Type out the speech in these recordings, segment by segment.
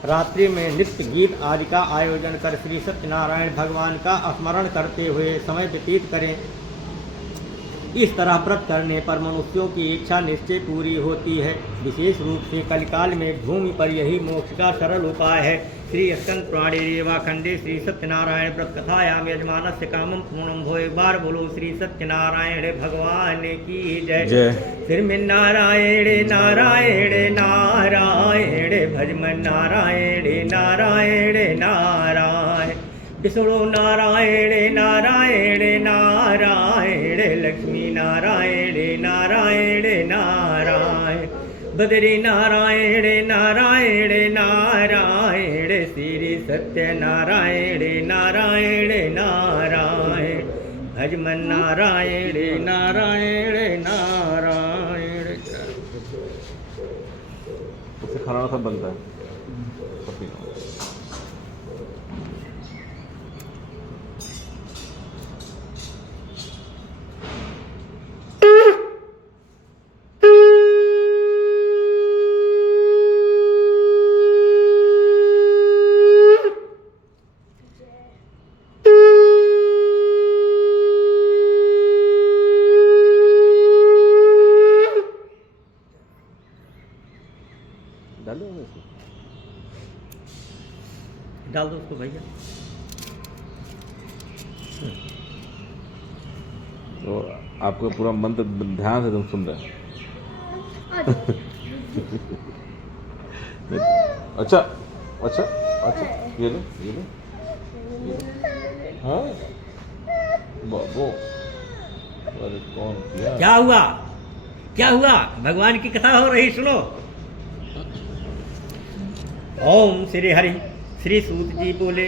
रात्रि में नृत्य गीत आदि का आयोजन कर श्री सत्यनारायण भगवान का स्मरण करते हुए समय व्यतीत करें। इस तरह व्रत करने पर मनुष्यों की इच्छा निश्चय पूरी होती है। विशेष रूप से कलिकाल में भूमि पर यही मोक्ष का सरल उपाय है। श्री स्कंद पुराणे रेवाखंडे श्री सत्यनारायण व्रत कथायाम यजमानस्य कामम पूर्णम भो। एक बार बोलो श्री सत्यनारायण भगवान की जय। फिर में नारायण नारायण नारायण भजमन नारायण नारायण नारायण विष्णु नारायण नारायण नारायण लक्ष्मी नारायण नारायण नारायण बद्री नारायण नारायण नारायण श्री सत्यनारायण नारायण नारायण भजमन नारायण नारायण नारायण। उससे खाना सब बनता है। डाल दो उसको भैया। तो आपको पूरा मंत्र ध्यान से तुम सुन रहे हैं। अच्छा अच्छा अच्छा ये ले ये ले हाँ बाबू अरे कौन किया? क्या हुआ क्या हुआ? भगवान की कथा हो रही, सुनो। ओम श्री हरि। श्री सूत जी बोले,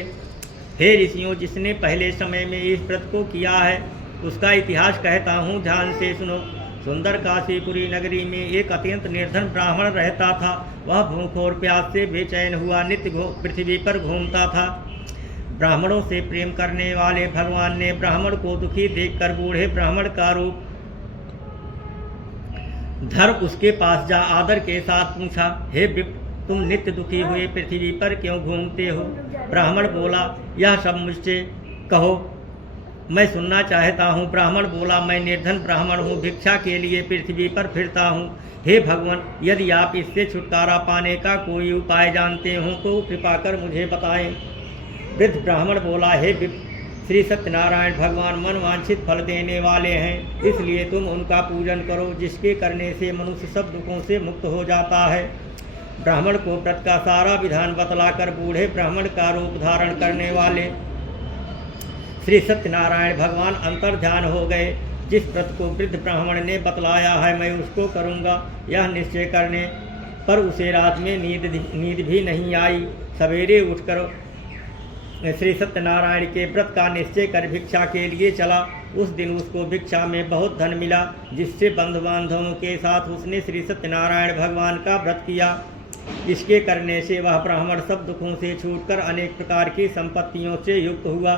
हे ऋषियों, जिसने पहले समय में इस व्रत को किया है उसका इतिहास कहता हूँ, ध्यान से सुनो। सुंदर काशीपुरी नगरी में एक अत्यंत निर्धन ब्राह्मण रहता था। वह भूख और प्यास से बेचैन हुआ नित्य पृथ्वी पर घूमता था। ब्राह्मणों से प्रेम करने वाले भगवान ने ब्राह्मण को दुखी देखकर बूढ़े ब्राह्मण का रूप धर उसके पास जा आदर के साथ पूछा, हे विप्र, तुम नित्य दुखी हुए पृथ्वी पर क्यों घूमते हो? ब्राह्मण बोला, यह सब मुझसे कहो, मैं सुनना चाहता हूँ। ब्राह्मण बोला, मैं निर्धन ब्राह्मण हूँ, भिक्षा के लिए पृथ्वी पर फिरता हूँ। हे भगवान, यदि आप इससे छुटकारा पाने का कोई उपाय जानते हो तो कृपा कर मुझे बताएं। वृद्ध ब्राह्मण बोला, हे विप्र, श्री सत्यनारायण भगवान मनवांछित फल देने वाले हैं, इसलिए तुम उनका पूजन करो, जिसके करने से मनुष्य सब दुखों से मुक्त हो जाता है। ब्राह्मण को व्रत का सारा विधान बतलाकर बूढ़े ब्राह्मण का रूप धारण करने वाले श्री सत्यनारायण भगवान अंतर ध्यान हो गए। जिस व्रत को वृद्ध ब्राह्मण ने बतलाया है मैं उसको करूँगा, यह निश्चय करने पर उसे रात में नींद भी नहीं आई। सवेरे उठकर श्री सत्यनारायण के व्रत का निश्चय कर भिक्षा के लिए चला। उस दिन उसको भिक्षा में बहुत धन मिला, जिससे बंधु बांधवों के साथ उसने श्री सत्यनारायण भगवान का व्रत किया। इसके करने से वह ब्राह्मण सब दुखों से छूटकर अनेक प्रकार की संपत्तियों से युक्त हुआ।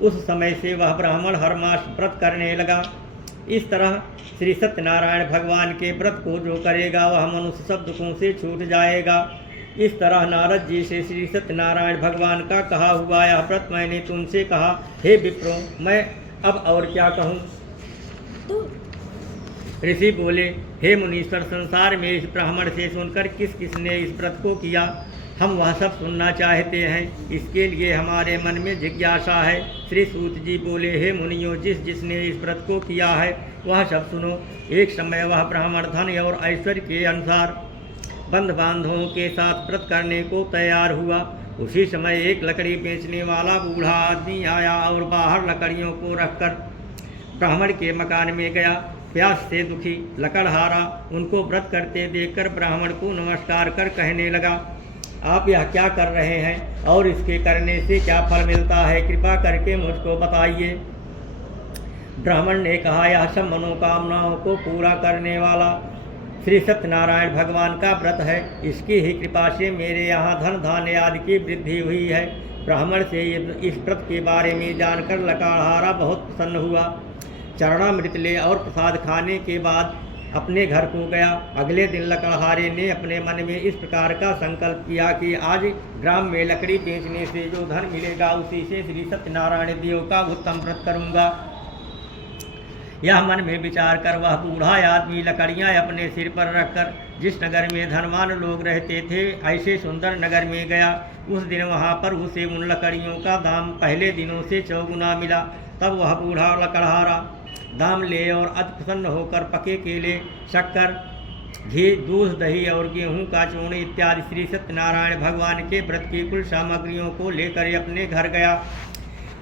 उस समय से वह ब्राह्मण हर मास व्रत करने लगा। इस तरह श्री सत्यनारायण भगवान के व्रत को जो करेगा वह मनुष्य सब दुखों से छूट जाएगा। इस तरह नारद जी से श्री सत्यनारायण भगवान का कहा हुआ यह व्रत मैंने तुमसे कहा। हे विप्रो, मैं अब और क्या कहूँ? ऋषि बोले, हे मुनीश्वर, संसार में इस ब्राह्मण से सुनकर किस किसने इस व्रत को किया, हम वह सब सुनना चाहते हैं। इसके लिए हमारे मन में जिज्ञासा है। श्री सूत जी बोले, हे मुनियों, जिसने इस व्रत को किया है वह सब सुनो। एक समय वह ब्राह्मण धन और ऐश्वर्य के अनुसार बंधु बांधवों के साथ व्रत करने को तैयार हुआ। उसी समय एक लकड़ी बेचने वाला बूढ़ा आदमी आया और बाहर लकड़ियों को रखकर ब्राह्मण के मकान में गया। प्यास से दुखी लकड़हारा उनको व्रत करते देखकर ब्राह्मण को नमस्कार कर कहने लगा, आप यह क्या कर रहे हैं और इसके करने से क्या फल मिलता है? कृपा करके मुझको बताइए। ब्राह्मण ने कहा, यह सब मनोकामनाओं को पूरा करने वाला श्री सत्यनारायण भगवान का व्रत है। इसकी ही कृपा से मेरे यहाँ धन धान्य आदि की वृद्धि हुई है। ब्राह्मण से इस व्रत के बारे में जानकर लकड़हारा बहुत प्रसन्न हुआ। चरणामृत ले और प्रसाद खाने के बाद अपने घर को गया। अगले दिन लकड़हारे ने अपने मन में इस प्रकार का संकल्प किया कि आज ग्राम में लकड़ी बेचने से जो धन मिलेगा उसी से श्री सत्यनारायण देव का उत्तम व्रत करूँगा। यह मन में विचार कर वह बूढ़ा आदमी लकड़ियाँ अपने सिर पर रखकर जिस नगर में धनवान लोग रहते थे ऐसे सुंदर नगर में गया। उस दिन वहाँ पर उसे उन लकड़ियों का दाम पहले दिनों से 4 गुना मिला। तब वह बूढ़ा लकड़हारा दाम ले और अति प्रसन्न होकर पके केले, शक्कर, घी, दूध, दही और गेहूं का चूर्ण इत्यादि श्री सत्यनारायण भगवान के व्रत की कुल सामग्रियों को लेकर अपने घर गया।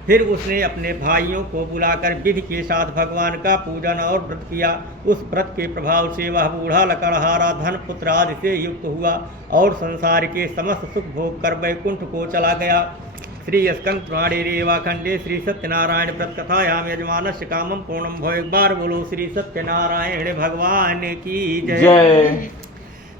फिर उसने अपने भाइयों को बुलाकर विधि के साथ भगवान का पूजन और व्रत किया। उस व्रत के प्रभाव से वह बूढ़ा लकड़हारा धन पुत्र आदि से युक्त हुआ और संसार के समस्त सुख भोग कर वैकुंठ को चला गया। श्री स्कंद पुराणे रेवाखंडे श्री सत्यनारायण व्रत कथायाम यजमानस्य कामम पूर्णम भव। एक बार बोलो श्री सत्यनारायण भगवान की जय।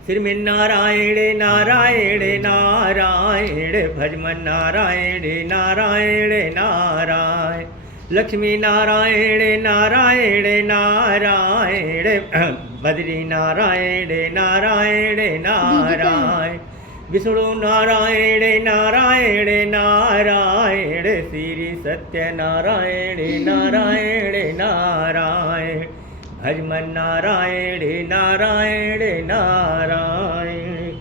श्रीमन्नारायण नारायण नारायण भजमन नारायण नारायण नारायण लक्ष्मी नारायण नारायण नारायण बद्री नारायण नारायण नारायण विष्णु नारायण नारायण नारायण श्री सत्यनारायण नारायण नारायण भजमन नारायण नारायण नारायण।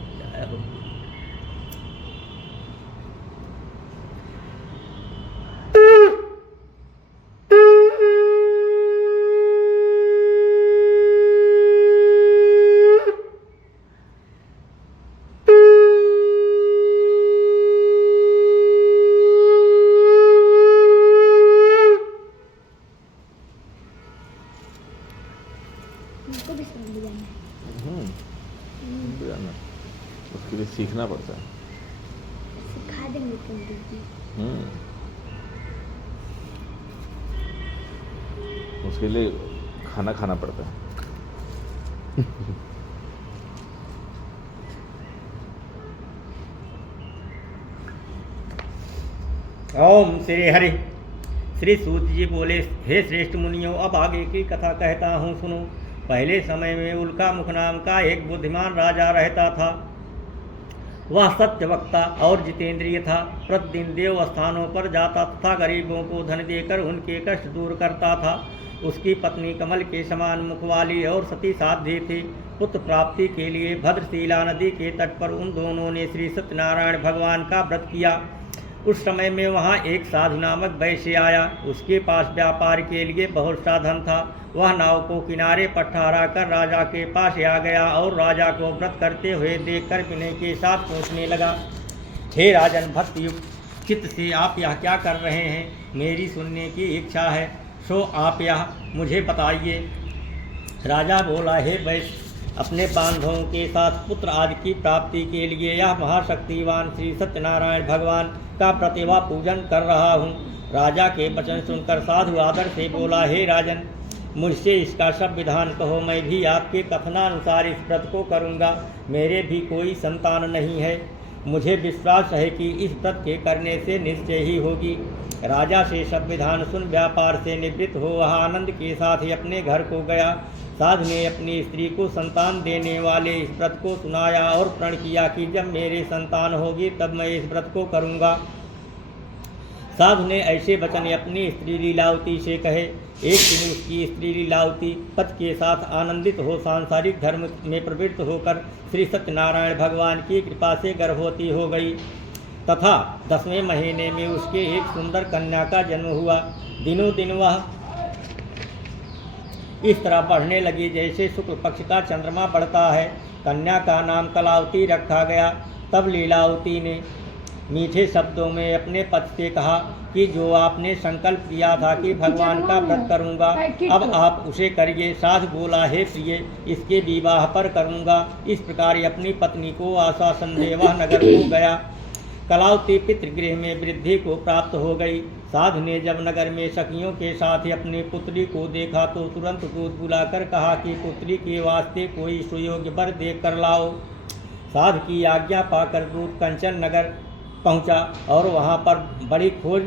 मुझको भी समझ जाना है। जाना उसके लिए सीखना पड़ता है। सिखा देंगे पंडित जी। उसके लिए खाना खाना पड़ता है। ओम श्री हरि। श्री सूत जी बोले, हे श्रेष्ठ मुनियों, अब आगे की कथा कहता हूँ सुनो। पहले समय में उल्का मुख नाम का एक बुद्धिमान राजा रहता था। वह सत्यवक्ता और जितेंद्रिय था। प्रतिदिन देव स्थानों पर जाता तथा गरीबों को धन देकर उनके कष्ट दूर करता था। उसकी पत्नी कमल के समान मुख वाली और सती साध्वी थी। पुत्र प्राप्ति के लिए भद्रशिला नदी के तट पर उन दोनों ने श्री सत्यनारायण भगवान का व्रत किया। उस समय में वहाँ एक साधु नामक वैश्य आया। उसके पास व्यापार के लिए बहुत साधन था। वह नाव को किनारे पर ठहरा कर राजा के पास आ गया और राजा को व्रत करते हुए देखकर विनय के साथ पूछने लगा, हे राजन, भक्ति युक्त चित्त से आप यह क्या कर रहे हैं? मेरी सुनने की इच्छा है, सो आप यह मुझे बताइए। राजा बोला, हे वैश्य, अपने बांधवों के साथ पुत्र आदि की प्राप्ति के लिए यह महाशक्तिवान श्री सत्यनारायण भगवान का प्रतिभा पूजन कर रहा हूँ। राजा के वचन सुनकर साधु आदर से बोला, हे राजन, मुझसे इसका सब विधान कहो, मैं भी आपके कथनानुसार इस व्रत को करूँगा। मेरे भी कोई संतान नहीं है। मुझे विश्वास है कि इस व्रत के करने से निश्चय ही होगी। राजा से सब विधान सुन व्यापार से निवृत्त हो वह आनंद के साथ ही अपने घर को गया। साधु ने अपनी स्त्री को संतान देने वाले इस व्रत को सुनाया और प्रण किया कि जब मेरे संतान होगी तब मैं इस व्रत को करूँगा। साधु ने ऐसे वचन अपनी स्त्री लीलावती से कहे। एक दिन उसकी स्त्री लीलावती पति के साथ आनंदित हो सांसारिक धर्म में प्रवृत्त होकर श्री सत्यनारायण भगवान की कृपा से गर्भवती हो गई तथा 10वें महीने में उसके एक सुंदर कन्या का जन्म हुआ। दिनों दिन वह इस तरह बढ़ने लगी जैसे शुक्ल पक्ष का चंद्रमा बढ़ता है। कन्या का नाम कलावती रखा गया। तब लीलावती ने मीठे शब्दों में अपने पति से कहा कि जो आपने संकल्प किया था कि भगवान का व्रत करूंगा, अब आप उसे करिए। साधु बोला, हे प्रिय, इसके विवाह पर करूंगा। इस प्रकार अपनी पत्नी को आश्वासन दे वह नगर को गया। कलावती पितृगृह में वृद्धि को प्राप्त हो गई। साधु ने जब नगर में सखियों के साथ ही अपनी पुत्री को देखा तो तुरंत दूध बुलाकर कहा कि पुत्री के वास्ते कोई सुयोग्य वर देख कर लाओ। साधु की आज्ञा पाकर दूध कंचन नगर पहुंचा और वहां पर बड़ी खोज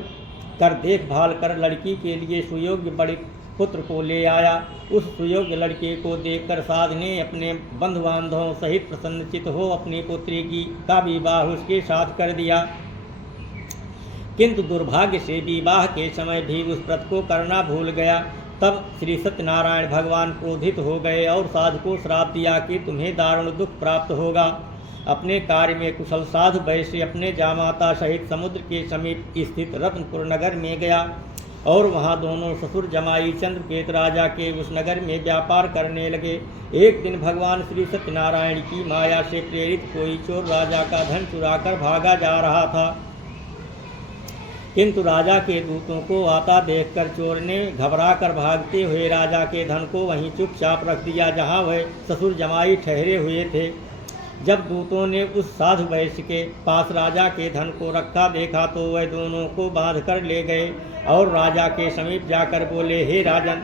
कर देखभाल कर लड़की के लिए सुयोग्य बड़ी पुत्र को ले आया। उस सुयोग्य लड़के को देखकर साध ने अपने बंधु बांधवों सहित प्रसन्नचित हो अपनी पुत्री का विवाह उसके साथ कर दिया। किंतु दुर्भाग्य से विवाह के समय भी उस व्रत को करना भूल गया। तब श्री सत्यनारायण भगवान क्रोधित हो गए और साधु को श्राप दिया कि तुम्हें दारुण दुख प्राप्त होगा। अपने कार्य में कुशल साधु वैश्य अपने जामाता सहित समुद्र के समीप स्थित रत्नपुर नगर में गया और वहां दोनों ससुर जमाई चंद्रकेत राजा के उस नगर में व्यापार करने लगे। एक दिन भगवान श्री सत्यनारायण की माया से प्रेरित कोई चोर राजा का धन चुराकर भागा जा रहा था, किंतु राजा के दूतों को आता देखकर चोर ने घबराकर भागते हुए राजा के धन को वहीं चुपचाप रख दिया जहां वह ससुर जमाई ठहरे हुए थे। जब दूतों ने उस साधु वैश्य के पास राजा के धन को रखा देखा तो वह दोनों को बांध कर ले गए और राजा के समीप जाकर बोले, हे राजन,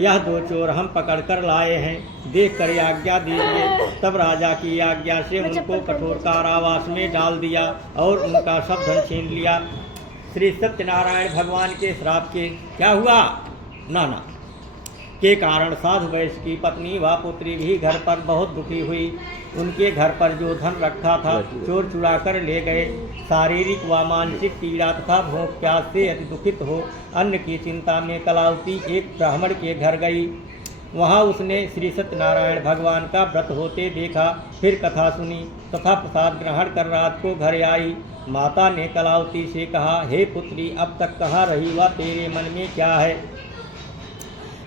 यह दो चोर हम पकड़ कर लाए हैं, देख कर आज्ञा दीजिए। तब राजा की आज्ञा से उनको कठोर कारावास में डाल दिया और उनका सब धन छीन लिया। श्री सत्यनारायण भगवान के श्राप के क्या हुआ नाना के कारण साधु वैश्य की पत्नी व पुत्री भी घर पर बहुत दुखी हुई। उनके घर पर जो धन रखा था चोर चुरा कर ले गए। शारीरिक व मानसिक पीड़ा तथा भूख प्यास से अति दुखित हो अन्न की चिंता में कलावती एक ब्राह्मण के घर गई। वहाँ उसने श्री सत्यनारायण भगवान का व्रत होते देखा, फिर कथा सुनी तथा प्रसाद ग्रहण कर रात को घर आई। माता ने कलावती से कहा, हे पुत्री, अब तक कहाँ रही व तेरे मन में क्या है?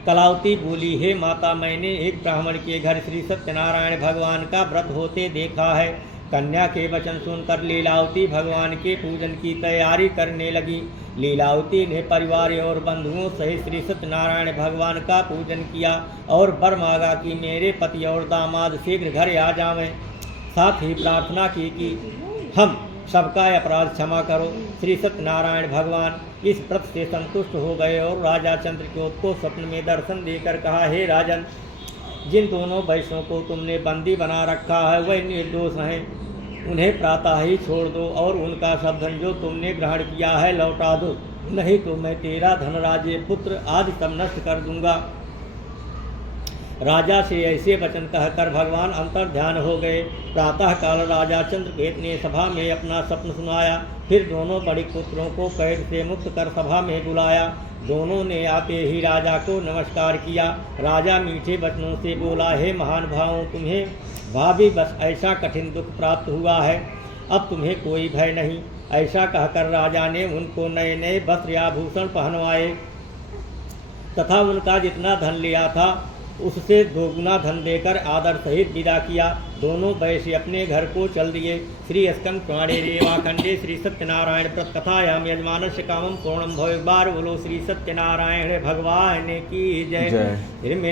कलावती बोली, हे माता, मैंने एक ब्राह्मण के घर श्री सत्यनारायण भगवान का व्रत होते देखा है। कन्या के वचन सुनकर लीलावती भगवान के पूजन की तैयारी करने लगी। लीलावती ने परिवार और बंधुओं सहित श्री सत्यनारायण भगवान का पूजन किया और वर मांगा कि मेरे पति और दामाद शीघ्र घर आ जावें। साथ ही प्रार्थना की कि हम सबका अपराध क्षमा करो। श्री सत्यनारायण भगवान इस व्रत से संतुष्ट हो गए और राजा चंद्रकेत को स्वप्न में दर्शन देकर कहा, हे राजन, जिन दोनों वैश्यों को तुमने बंदी बना रखा है वह निर्दोष हैं, उन्हें प्रातः ही छोड़ दो और उनका सब धन जो तुमने ग्रहण किया है लौटा दो, नहीं तो मैं तेरा धन, राज्य, पुत्र आदि सब नष्ट कर दूंगा। राजा से ऐसे वचन कहकर भगवान अंतर ध्यान हो गए। प्रातः काल राजा चंद्रकेत ने सभा में अपना स्वप्न सुनाया। फिर दोनों बड़े पुत्रों को कैद से मुक्त कर सभा में बुलाया। दोनों ने आते ही राजा को नमस्कार किया। राजा मीठे वचनों से बोला, हे महान भावों, तुम्हें भाभी बस ऐसा कठिन दुख प्राप्त हुआ है, अब तुम्हें कोई भय नहीं। ऐसा कहकर राजा ने उनको नए नए वस्त्र आभूषण पहनवाए तथा उनका जितना धन लिया था उससे दोगुना धन देकर आदर सहित विदा किया। दोनों वैश्य अपने घर को चल दिए। श्री स्कंद पुराणे रेवाखंडे श्री सत्यनारायण व्रत कथायाम यजमानस्य कामं पूर्णं भव। एक बार बोलो श्री सत्यनारायण भगवान की जय।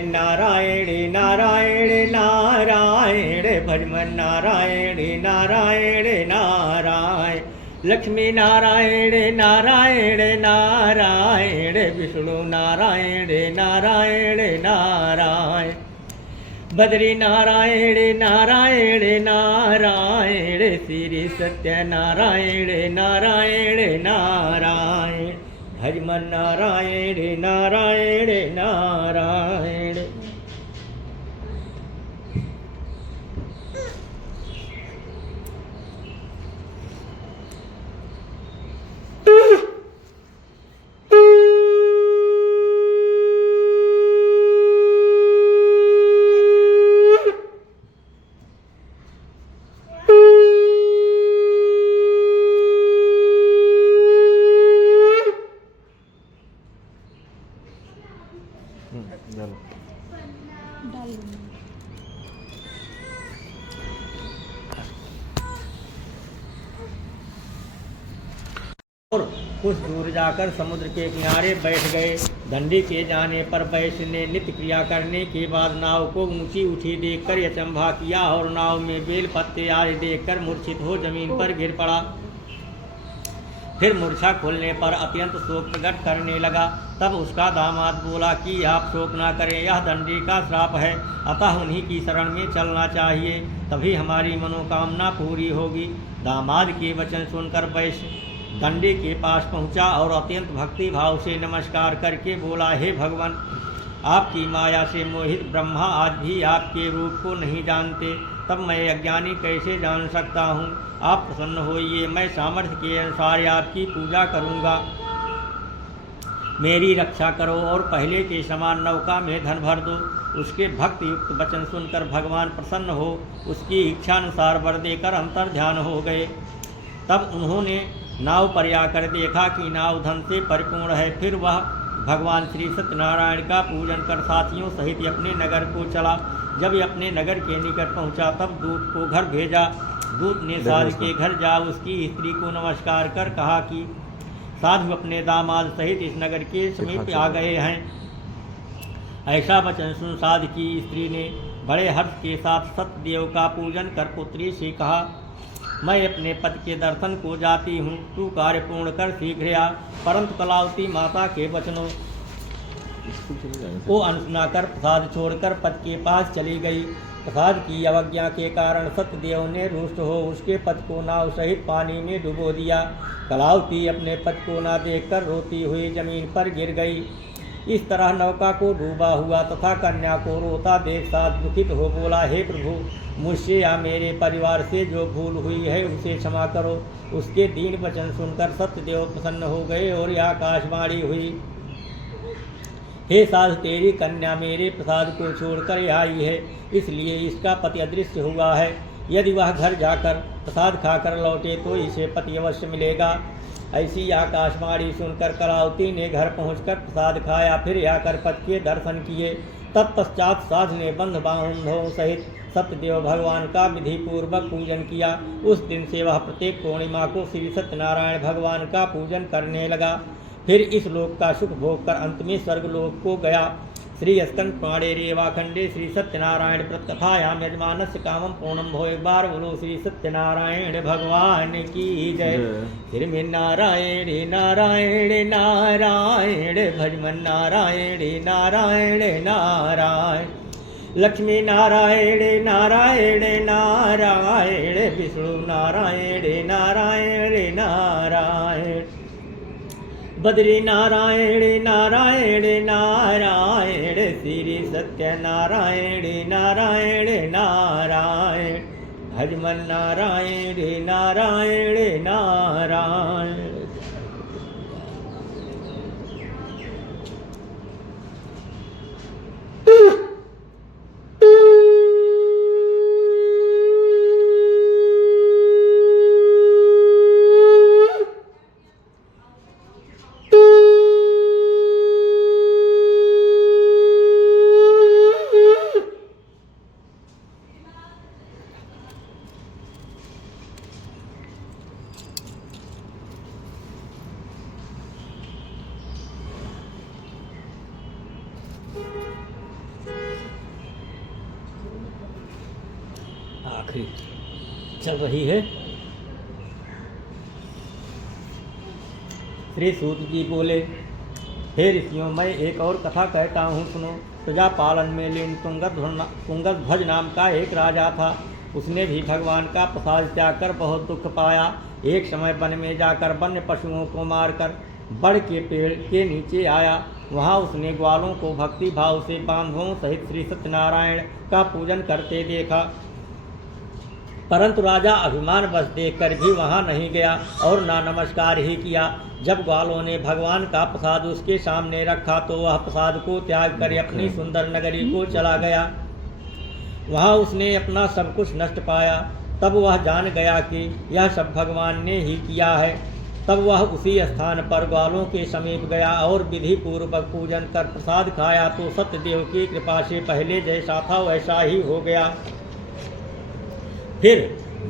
नारायण नारायण नारायण भजमन नारायण नारायण नारायण। लक्ष्मी नारायण नारायण नारायण विष्णु नारायण नारायण नारायण। बद्री नारायण नारायण नारायण श्री सत्यनारायण नारायण नारायण। भजमन नारायण नारायण नारायण। और कुछ दूर जाकर समुद्र के किनारे बैठ गए। दंडी के जाने पर वैश्य ने नित्य क्रिया करने के बाद नाव को ऊंची उठी देखकर अचंभा किया और नाव में बेल पत्ते आदि देखकर मूर्छित हो जमीन पर गिर पड़ा। फिर मूर्छा खुलने पर अत्यंत शोक प्रकट करने लगा। तब उसका दामाद बोला कि आप शोक न करें, यह दंडी का श्राप है, अतः उन्हीं की शरण में चलना चाहिए, तभी हमारी मनोकामना पूरी होगी। दामाद के वचन सुनकर वैश्य कंडे के पास पहुंचा और अत्यंत भक्ति भाव से नमस्कार करके बोला, हे भगवान, आपकी माया से मोहित ब्रह्मा आज भी आपके रूप को नहीं जानते, तब मैं अज्ञानी कैसे जान सकता हूँ। आप प्रसन्न होइए, मैं सामर्थ्य के अनुसार आपकी पूजा करूँगा। मेरी रक्षा करो और पहले के समान नौका में धन भर दो। उसके भक्त युक्त वचन सुनकर भगवान प्रसन्न हो उसकी इच्छानुसार वर देकर अंतर ध्यान हो गए। तब उन्होंने नाव पर आकर देखा कि नाव धन से परिपूर्ण है। फिर वह भगवान श्री सत्यनारायण का पूजन कर साथियों सहित अपने नगर को चला। जब अपने नगर के निकट पहुंचा तब दूत को घर भेजा। दूत ने साधु के घर जा उसकी स्त्री को नमस्कार कर कहा कि साधु अपने दामाद सहित इस नगर के समीप आ गए हैं। ऐसा वचन सुन साधु की स्त्री ने बड़े हर्ष के साथ सत्यदेव का पूजन कर पुत्री से कहा, मैं अपने पति के दर्शन को जाती हूँ, तू कार्य पूर्ण कर शीघ्र आ। परंतु कलावती माता के वचनों को अनसुना कर प्रसाद छोड़कर पति के पास चली गई। प्रसाद की अवज्ञा के कारण सत्यदेव ने रुष्ट हो उसके पति को नाव सहित पानी में डुबो दिया। कलावती अपने पति को न देखकर रोती हुई जमीन पर गिर गई। इस तरह नौका को डूबा हुआ तथा कन्या को रोता देख साथ दुखित हो बोला, हे प्रभु, मुझसे या मेरे परिवार से जो भूल हुई है उसे क्षमा करो। उसके दीन वचन सुनकर सत्यदेव प्रसन्न हो गए और यह आकाशवाणी हुई, हे साधु, तेरी कन्या मेरे प्रसाद को छोड़कर आई है, इसलिए इसका पति अदृश्य हुआ है। यदि वह घर जाकर प्रसाद खाकर लौटे तो इसे पति अवश्य मिलेगा। ऐसी आकाशवाणी सुनकर कलावती ने घर पहुंचकर प्रसाद खाया। फिर आकर पति के दर्शन किए। तत्पश्चात साधु ने बंध बांधवों सहित सत्यदेव भगवान का विधि पूर्वक पूजन किया। उस दिन से वह प्रत्येक पूर्णिमा को श्री सत्यनारायण भगवान का पूजन करने लगा। फिर इस लोक का सुख भोग कर अंत में स्वर्गलोक को गया। श्री स्कंद पुराणे रेवाखंडे श्री सत्यनारायण प्रकथायाम यजमानस्य कामम पूर्णम भो। एक बार बोलो श्री सत्यनारायण भगवान की जय। फिर में नारायण नारायण नारायण भजमन नारायण नारायण नारायण। लक्ष्मी नारायण नारायण नारायण विष्णु नारायण नारायण नारायण। बद्री नारायण नारायण नारायण श्री सत्यनारायण नारायण नारायण। भजमन नारायण नारायण नारायण। आखिरी चल रही है। श्री सूत जी बोले, हे ऋषियों, मैं एक और कथा कहता हूँ, सुनो। प्रजा पालन में लीन तुंगध्वज नाम का एक राजा था। उसने भी भगवान का प्रसाद त्याग कर बहुत दुख पाया। एक समय वन में जाकर वन्य पशुओं को मारकर बड़ के पेड़ के नीचे आया। वहाँ उसने ग्वालों को भक्ति भाव से बांधवों सहित श्री सत्यनारायण का पूजन करते देखा। परंतु राजा अभिमान बस देखकर भी वहाँ नहीं गया और ना नमस्कार ही किया। जब ग्वालों ने भगवान का प्रसाद उसके सामने रखा तो वह प्रसाद को त्याग कर अपनी सुंदर नगरी को चला गया। वहाँ उसने अपना सब कुछ नष्ट पाया। तब वह जान गया कि यह सब भगवान ने ही किया है। तब वह उसी स्थान पर ग्वालों के समीप गया और विधि पूर्वक पूजन कर प्रसाद खाया तो सत्यदेव की कृपा से पहले जैसा था वैसा ही हो गया। फिर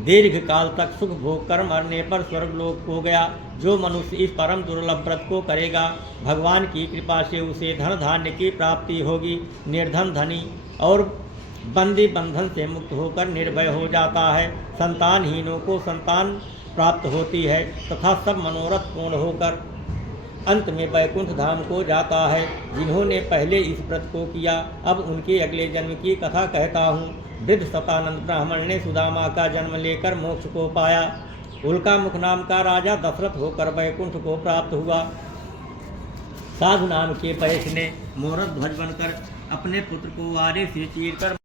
दीर्घ काल तक सुख भोग कर मरने पर स्वर्गलोक हो गया। जो मनुष्य इस परम दुर्लभ व्रत को करेगा, भगवान की कृपा से उसे धन धान्य की प्राप्ति होगी। निर्धन धनी और बंदी बंधन से मुक्त होकर निर्भय हो जाता है। संतानहीनों को संतान प्राप्त होती है तथा सब मनोरथ पूर्ण होकर अंत में वैकुंठ धाम को जाता है। जिन्होंने पहले इस व्रत को किया, अब उनके अगले जन्म की कथा कहता हूँ। वृद्ध सतानंद ब्राह्मण ने सुदामा का जन्म लेकर मोक्ष को पाया। उल्का मुख नाम का राजा दशरथ होकर वैकुंठ को प्राप्त हुआ। साधु नाम के पयस ने मोरत ध्वज बनकर अपने पुत्र को आरे से चीरकर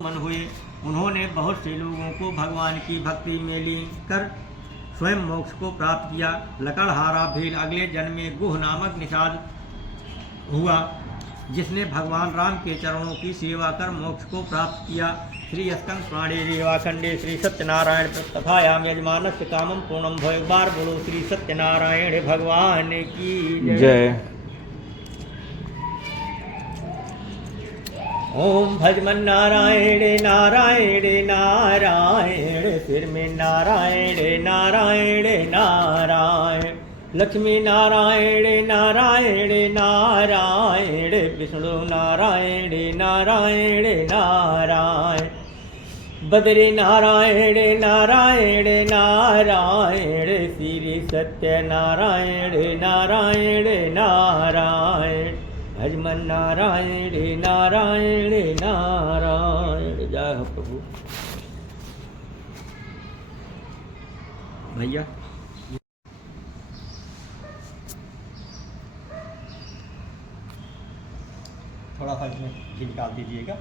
मन हुए। उन्होंने बहुत से लोगों को भगवान की भक्ति में लीन कर स्वयं मोक्ष को प्राप्त किया। लकड़हारा भील अगले जन्म में गुह नामक निषाद हुआ, जिसने भगवान राम के चरणों की सेवा कर मोक्ष को प्राप्त किया। श्री स्कंद पुराणे रेवाखंडे श्री सत्यनारायण कथायाम यजमानस्य कामम पूर्णम भव। एक बार बोलो श्री सत्यनारायण भगवान की जय। ओम भजमन नारायण नारायण नारायण, सिर में नारायण नारायण नारायण, लक्ष्मी नारायण नारायण नारायण, विष्णु नारायण नारायण नारायण, बद्री नारायण नारायण नारायण, श्री सत्यनारायण नारायण नारायण, भजमन नारायण नारायण नारायण। जय हो प्रभु। भैया थोड़ा सा इसमें घी निकाल दीजिएगा।